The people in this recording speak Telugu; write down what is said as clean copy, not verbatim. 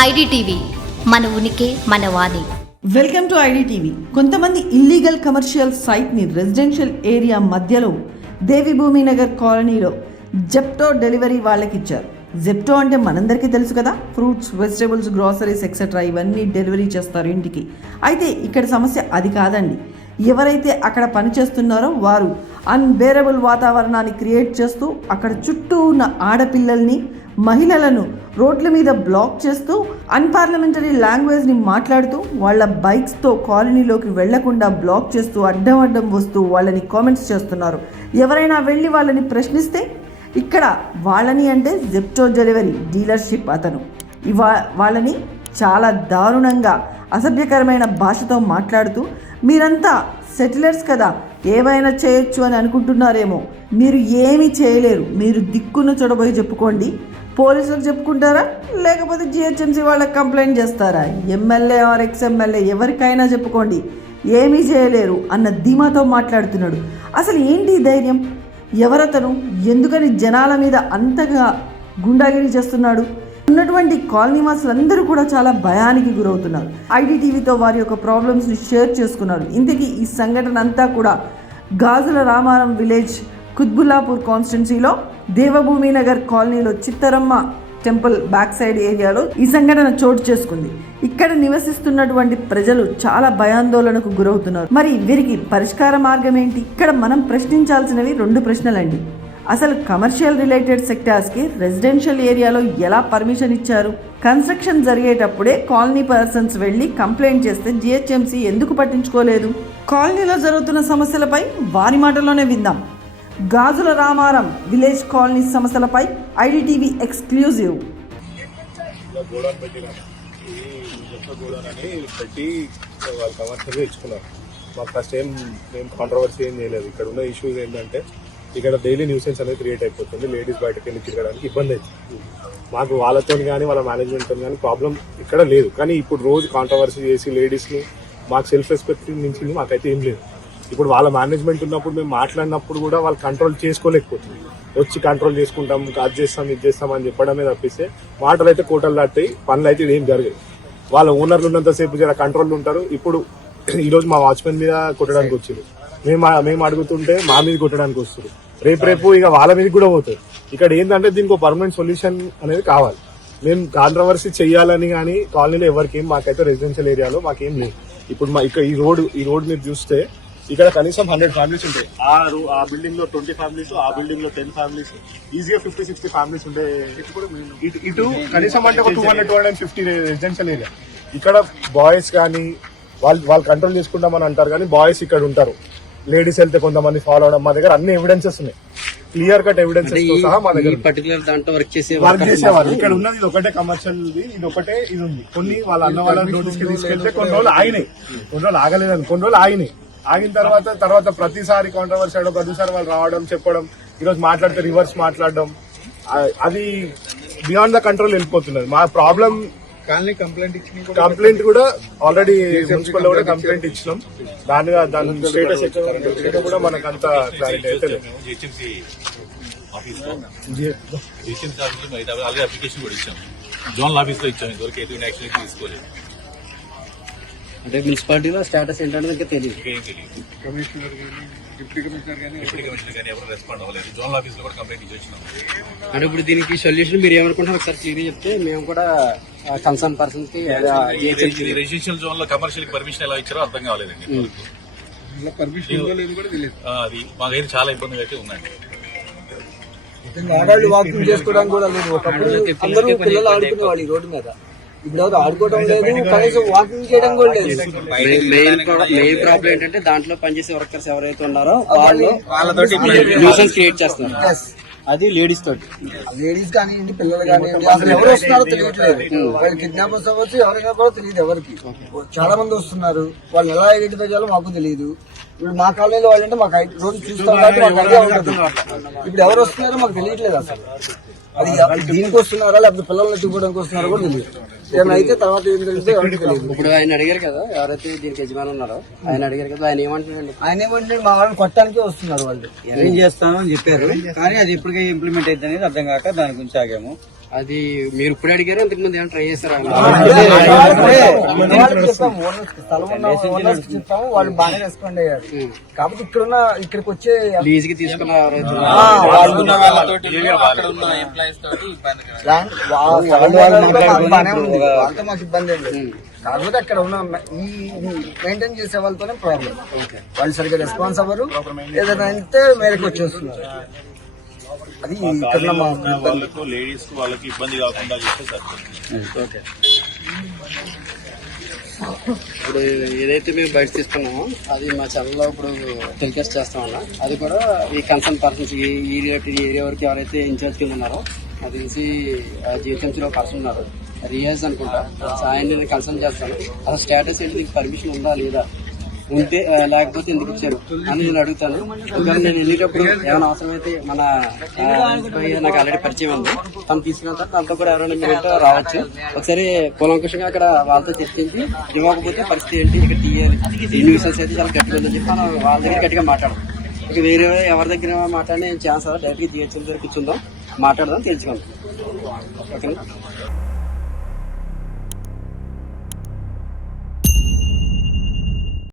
ఐడిటీవీ మన ఉనికి మన వాణి. Welcome to IDTV. కొంతమంది ఇల్లీగల్ కమర్షియల్ సైట్ని రెసిడెన్షియల్ ఏరియా మధ్యలో దేవిభూమి నగర్ కాలనీలో జెప్టో డెలివరీ వాళ్ళకి ఇచ్చారు. జెప్టో అంటే మనందరికీ తెలుసు కదా, ఫ్రూట్స్, వెజిటేబుల్స్, గ్రాసరీస్ ఎక్సెట్రా ఇవన్నీ డెలివరీ చేస్తారు ఇంటికి. అయితే ఇక్కడ సమస్య అది కాదండి. ఎవరైతే అక్కడ పనిచేస్తున్నారో వారు అన్బేరబుల్ వాతావరణాన్ని క్రియేట్ చేస్తూ అక్కడ చుట్టూ ఉన్న ఆడపిల్లల్ని, మహిళలను రోడ్ల మీద బ్లాక్ చేస్తూ అన్పార్లమెంటరీ లాంగ్వేజ్ని మాట్లాడుతూ వాళ్ళ బైక్స్తో కాలనీలోకి వెళ్లకుండా బ్లాక్ చేస్తూ అడ్డం వస్తూ వాళ్ళని కామెంట్స్ చేస్తున్నారు. ఎవరైనా వెళ్ళి వాళ్ళని ప్రశ్నిస్తే ఇక్కడ వాళ్ళని అంటే జెప్టో డెలివరీ డీలర్షిప్ అతను వాళ్ళని చాలా దారుణంగా అసభ్యకరమైన భాషతో మాట్లాడుతూ, మీరంతా సెటిలర్స్ కదా, ఏవైనా చేయొచ్చు అని అనుకుంటున్నారేమో, మీరు ఏమీ చేయలేరు, మీరు దిక్కును చూడబోయి చెప్పుకోండి, పోలీసులకు చెప్పుకుంటారా లేకపోతే జిహెచ్ఎంసీ వాళ్ళకి కంప్లైంట్ చేస్తారా, ఎమ్మెల్యే ఆర్ ఎక్స్ఎమ్మెల్యే ఎవరికైనా చెప్పుకోండి, ఏమీ చేయలేరు అన్న ధీమాతో మాట్లాడుతున్నాడు. అసలు ఏంటి ధైర్యం? ఎవరతను? ఎందుకని జనాల మీద అంతగా గుండాగిరి చేస్తున్నాడు? ఉన్నటువంటి కాలనీ వాసులందరూ కూడా చాలా భయానికి గురవుతున్నారు. ఐడిటీవీతో వారి యొక్క ప్రాబ్లమ్స్ని షేర్ చేసుకున్నారు. ఇంతకీ ఈ సంఘటన అంతా కూడా గాజుల రామారం విలేజ్ కుత్బుల్లాపూర్ కాన్స్టిట్యున్సీలో దేవభూమి నగర్ కాలనీలో చిత్తరమ్మ టెంపుల్ బ్యాక్ సైడ్ ఏరియాలో ఈ సంఘటన చోటు చేసుకుంది. ఇక్కడ నివసిస్తున్నటువంటి ప్రజలు చాలా భయాందోళనకు గురవుతున్నారు. మరి వీరికి పరిష్కార మార్గం ఏంటి? ఇక్కడ మనం ప్రశ్నించాల్సినవి 2 ప్రశ్నలండి. అసలు కమర్షియల్ రిలేటెడ్ సెక్టార్స్కి రెసిడెన్షియల్ ఏరియాలో ఎలా పర్మిషన్ ఇచ్చారు? కన్స్ట్రక్షన్ జరిగేటప్పుడే కాలనీ పర్సన్స్ వెళ్ళి కంప్లైంట్ చేస్తే జిహెచ్ఎంసీ ఎందుకు పట్టించుకోలేదు? కాలనీలో జరుగుతున్న సమస్యలపై వారి మాటల్లోనే విందాం. గాజుల రామారం విలేజ్ కాలనీ సమస్యలపై ఐడిటీవీ ఎక్స్క్లూజివ్. పెట్టి వాళ్ళు కమర్షియల్గా ఇచ్చుకున్నారు. మాకు ఫస్ట్ ఏం కాంట్రవర్సీ ఏం చేయలేదు. ఇక్కడ ఉన్న ఇష్యూస్ ఏంటంటే ఇక్కడ డైలీ న్యూసెన్స్ అనేది క్రియేట్ అయిపోతుంది. లేడీస్ బయటకు వెళ్ళి తిరగడానికి ఇబ్బంది అవుతుంది. మాకు వాళ్ళతో కానీ వాళ్ళ మేనేజ్మెంట్తో కానీ ప్రాబ్లం ఇక్కడ లేదు. కానీ ఇప్పుడు రోజు కాంట్రవర్సీ చేసి లేడీస్ని మాకు సెల్ఫ్ రెస్పెక్ట్ నుంచి మాకైతే ఏం లేదు. ఇప్పుడు వాళ్ళ మేనేజ్మెంట్ ఉన్నప్పుడు మేము మాట్లాడినప్పుడు కూడా వాళ్ళు కంట్రోల్ చేసుకోలేకపోతుంది. వచ్చి కంట్రోల్ చేసుకుంటాం, అది చేస్తాం, ఇది చేస్తాం అని చెప్పడమే తప్పిస్తే మాటలు అయితే కోటలు దాటాయి, పనులు అయితే ఏం జరగాయి. వాళ్ళ ఓనర్లు ఉన్నంతసేపు జర కంట్రోల్ ఉంటారు. ఇప్పుడు ఈరోజు మా వాచ్మెన్ మీద కొట్టడానికి వచ్చారు, మేము అడుగుతుంటే మా మీద కొట్టడానికి వస్తారు. రేపు ఇక వాళ్ళ మీద కూడా పోతారు. ఇక్కడ ఏంటంటే దీనికి ఒక పర్మనెంట్ సొల్యూషన్ అనేది కావాలి. మేము కాంట్రవర్సీ చేయాలని కానీ కాలనీలో ఎవరికి మాకైతే రెసిడెన్షియల్ ఏరియాలో మాకేం లేదు. ఇప్పుడు ఇక్కడ ఈ రోడ్ మీరు చూస్తే ఇక్కడ కనీసం 100 ఫ్యామిలీస్ ఉంటాయి. ఆ బిల్డింగ్ లో 20 ఫ్యామిలీస్, ఆ బిల్డింగ్ లో 10 ఫ్యామిలీస్, ఈజీగా 50-60 ఫ్యామిలీస్ ఉంటాయి. ఇటు కనీసం అంటే ఒక 200-250 రెసిడెన్షియల్ ఏరియా. ఇక్కడ బాయ్స్ కానీ వాళ్ళు కంట్రోల్ చేసుకుంటామని అంటారు, కానీ బాయ్స్ ఇక్కడ ఉంటారు. లేడీస్ వెళ్తే కొంతమంది ఫాలో అవడం. మా దగ్గర అన్ని ఎవిడెన్సెస్ ఉన్నాయి, క్లియర్ కట్ ఎవిడెన్సెస్ తో సహా మా దగ్గర వర్క్ చేసేవాళ్ళు. ఇక్కడ ఉన్నది ఇది ఒకటే కమర్షియల్, ఇది ఒకటే ఇది ఉంది. కొన్ని వాళ్ళ అన్న వాళ్ళ నోటీస్ కి తీసుకెళ్తే కొన్ని రోజులు ఆగినాయి, కొన్ని రోజులు ఆగలేదని, కొన్ని రోజులు ఆగినాయి. ఆగిన తర్వాత ప్రతిసారి కాంట్రవర్సీ అవడం, ప్రతిసారి వాళ్ళు రావడం, చెప్పడం, ఈరోజు మాట్లాడితే రివర్స్ మాట్లాడడం, అది బియాండ్ ద కంట్రోల్ వెళ్ళిపోతున్నది. మా ప్రాబ్లం కంప్లైంట్ కూడా ఆల్రెడీ మున్సిపల్ కూడా కంప్లైంట్ ఇచ్చినాం. దాని స్టేటస్ కూడా మనకు అంత క్లారిటీ అయితే లేదు. అప్లికేషన్ కూడా ఇచ్చాం, జోనల్ ఆఫీస్ లో ఇచ్చాం. ఇంతవరకు ఎటువంటి యాక్షన్ తీసుకోలేదు. అంటే మున్సిపాలిటీలో స్టేటస్ ఏంటంటే ఇంకా తెలియదు. డిప్యూటీ కమిషనర్ కానీ ఎవరు రెస్పాండ్ అవ్వలేదు. జోనల్ ఆఫీస్ లో కూడా కంప్లైంట్ ఇచ్చి వచ్చినాం. అంటే ఇప్పుడు దీనికి సొల్యూషన్ మీరు ఏమనుకుంటున్నారు ఒకసారి క్లియర్ చెప్తే మేము కూడా కన్సర్న్ పర్సన్ కి రెసిడెన్షియల్ జోన్ లో కమర్షియల్ పర్మిషన్ ఎలా ఇచ్చారో అర్థం కాలేదండి. అది మాకైతే చాలా ఇబ్బందిగా అయితే ఉందండి. ఆడాళ్ళు వాకింగ్ చేసుకోవడానికి కూడా లేదు. ఒకప్పుడు అందరూ పిల్లలు ఆడుకునే వాళ్ళు ఈ రోడ్డు మీద, ఇప్పుడు ఎవరు ఆడుకోవడం లేదు, కనీసం వాకింగ్ చేయడం కూడా లేదు. మెయిన్ ప్రాబ్లం ఏంటంటే దాంట్లో పనిచేసే వర్కర్స్ ఎవరైతే ఉన్నారో వాళ్ళతోటి న్యూసెన్స్ క్రియేట్ చేస్తున్నారు. అది లేడీస్ తోటి, లేడీస్ కానివ్వండి, పిల్లలు కానివ్వండి, అసలు ఎవరు వస్తున్నారో తెలియట్లేదు. వాళ్ళు కిడ్నాపర్స్ అవ్వచ్చు, ఎవరైనా కూడా తెలియదు ఎవరికి. చాలా మంది వస్తున్నారు, వాళ్ళు ఎలా ఐడెంటిఫై చేయాలో మాకు తెలియదు. ఇప్పుడు మా కాలనీలో వాళ్ళంటే మాకు రోజు చూస్తాం కాబట్టి మాకు ఐడియా ఉంటుంది. ఇప్పుడు ఎవరు వస్తున్నారో మాకు తెలియట్లేదు అసలు. అది దీనికి వస్తున్నారా లేకపోతే పిల్లల్ని ఎత్తుకోవడానికి వస్తున్నారో కూడా తెలియదు. ఏమైనా అయితే తర్వాత ఏం తెలియదు ఎవరికి తెలియదు. ఇప్పుడు ఆయన అడిగారు కదా, ఎవరైతే దీనికి యజమాని ఉన్నారో ఆయన అడిగారు కదా, ఆయన ఏమంటున్నాడు? మా వాళ్ళని కొట్టడానికే వస్తున్నారు. వాళ్ళు అరేంజ్ చేస్తాను అని చెప్పారు, కానీ అది ఇప్పటికే ఇంప్లిమెంట్ అయితే అనేది అర్థం కాక దాని గురించి ఆగాము. అది మీరు ఇప్పుడు అడిగారు, ఇంతకు ముందు ఏమైనా ట్రై చేస్తారా? వాళ్ళకి చెప్పాము, స్థలం ఉన్న ఓనర్స్ కి చెప్పాము, వాళ్ళు బాగానే రెస్పాండ్ అయ్యారు. కాబట్టి ఇక్కడికి వచ్చే లీజ్ కి తీసుకున్న ఎవరైతే వాళ్ళతో మాకు ఇబ్బంది ఏం లేదు. కాకపోతే అక్కడ ఉన్న ఈ మెయింటైన్ చేసే వాళ్ళతోనే ప్రాబ్లం. వాళ్ళు సరిగ్గా రెస్పాన్స్ అవ్వరు, ఏదైనా అయితే మేరకు వచ్చేస్తున్నారు. అది ఇక్కడ మా వాళ్ళకు లేడీస్ కు వాళ్ళకి ఇబ్బంది కాకుండా చేస్తే సరిపోతుంది. ఓకే. ఇప్పుడు ఏదైతే మేము బయట తీసుకున్నామో అది మా ఛానల్లో ఇప్పుడు టెలికాస్ట్ చేస్తామన్నా, అది కూడా ఈ కన్సర్న్ పర్సన్స్ ఈ ఏరియా వరకు ఎవరైతే ఇన్ఛార్జ్ కింద ఉన్నారో అది తెలిసి జిహెచ్ఎంసీలో పర్సన్ ఉన్నారు, రియాజ్ అనుకుంటా, ఆయన నేను కన్సల్ట్ చేస్తాను. అసలు స్టేటస్ ఏంటి, నీకు పర్మిషన్ ఉందా లేదా, ఉంటే లేకపోతే ఎందుకు ఇచ్చారు అని నేను అడుగుతాను. ఇంకా నేను వెళ్ళేటప్పుడు ఏమైనా అవసరమైతే మన నాకు ఆల్రెడీ పరిచయం ఉంది, తను తీసుకెళ్తాను. దాంతో కూడా ఎవరైనా మీరు రావచ్చు. ఒకసారి కూలంకుషంగా అక్కడ వాళ్ళతో చర్చించి ఇవ్వకపోతే పరిస్థితి ఏంటి, ఇక్కడ తీయాలి, ఈ న్యూసెన్స్ అయితే చాలా గట్టిగా ఉందని చెప్పి మనం వాళ్ళ దగ్గర గట్టిగా మాట్లాడడం. ఇక వేరే ఎవరి దగ్గర మాట్లాడిన ఛాన్స్ డైరెక్ట్గా జిహెచ్ఎం దగ్గర కూర్చుందాం, మాట్లాడదాం, తెలుసుకుందాం. ఓకేనా?